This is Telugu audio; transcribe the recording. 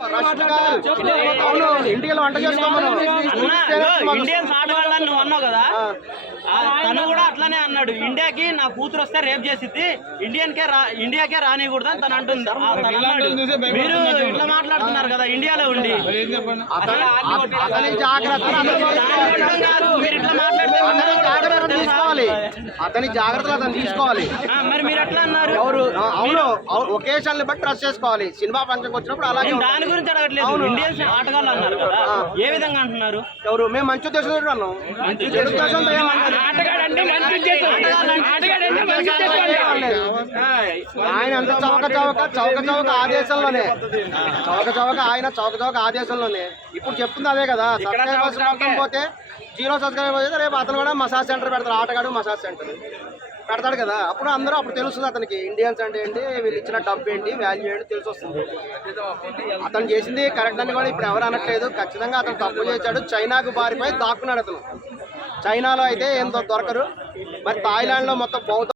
వంట ఇండియన్స్ ఆడవాళ్ళని నువ్వు. అన్నావు కదా? తను కూడా అట్లానే అన్నాడు. ఇండియాకి నా కూతురు వస్తే రేప్ చేసిద్ది. ఇండియన్ కే రా ఇండియాకే రానికూడదు అని తను అంటుంది. మీరు ఇట్లా మాట్లాడుతున్నారు కదా ఇండియాలో ఉండి. అతని అతని జాగ్రత్తలు అతను దాని అర్థం కాదు. మీరు ఇట్లా మాట్లాడితే అతని జాగ్రత్తలు తీసుకోవాలి. అతని జాగ్రత్తలు అతను తీసుకోవాలి. మరి మీరు ఎట్లా అన్నారు? ఎవరు? అవును. ఒకేషన్ బట్టి డ్రెస్ చేసుకోవాలి. సినిమా ఫంక్షన్కి వచ్చినప్పుడు అలాగే. దాని గురించి అడగట్లేదు. ఇండియన్స్ ఆటగాళ్ళు అన్నారు ఏ విధంగా అంటున్నారు? ఎవరు? మేము మంచి ఉద్దేశంతో అన్నాం ఏం అనలేదు. ఆయన అంత చౌక చౌక చౌక చౌక ఆదేశంలోనే. చౌక చౌక ఆయన చౌక చౌక ఆదేశంలోనే. ఇప్పుడు చెప్తుంది అదే కదా సబ్స్క్రైబర్స్ మొత్తం పోతే జీరో సబ్స్క్రైబర్ అయితే రేపు అతను కూడా మసాజ్ సెంటర్ పెడతాడు ఆటగాడు మసాజ్ సెంటర్. పెడతాడు కదా. అప్పుడు అందరూ అప్పుడు తెలుస్తుంది అతనికి. ఇండియన్స్ అంటే ఏంటి వీళ్ళు ఇచ్చిన డబ్బు ఏంటి వాల్యూ ఏంటి తెలిసి వస్తుంది అతను చేసింది కరెక్ట్ అని కూడా ఇప్పుడు ఎవరు అనట్లేదు. ఖచ్చితంగా అతను తప్పు చేశాడు. చైనాకు బారిపోయి దాక్కున్నాడు అతను. చైనాలో అయితే ఏం దొరకరు. మరి థాయిలాండ్లో మొత్తం బౌద్ధ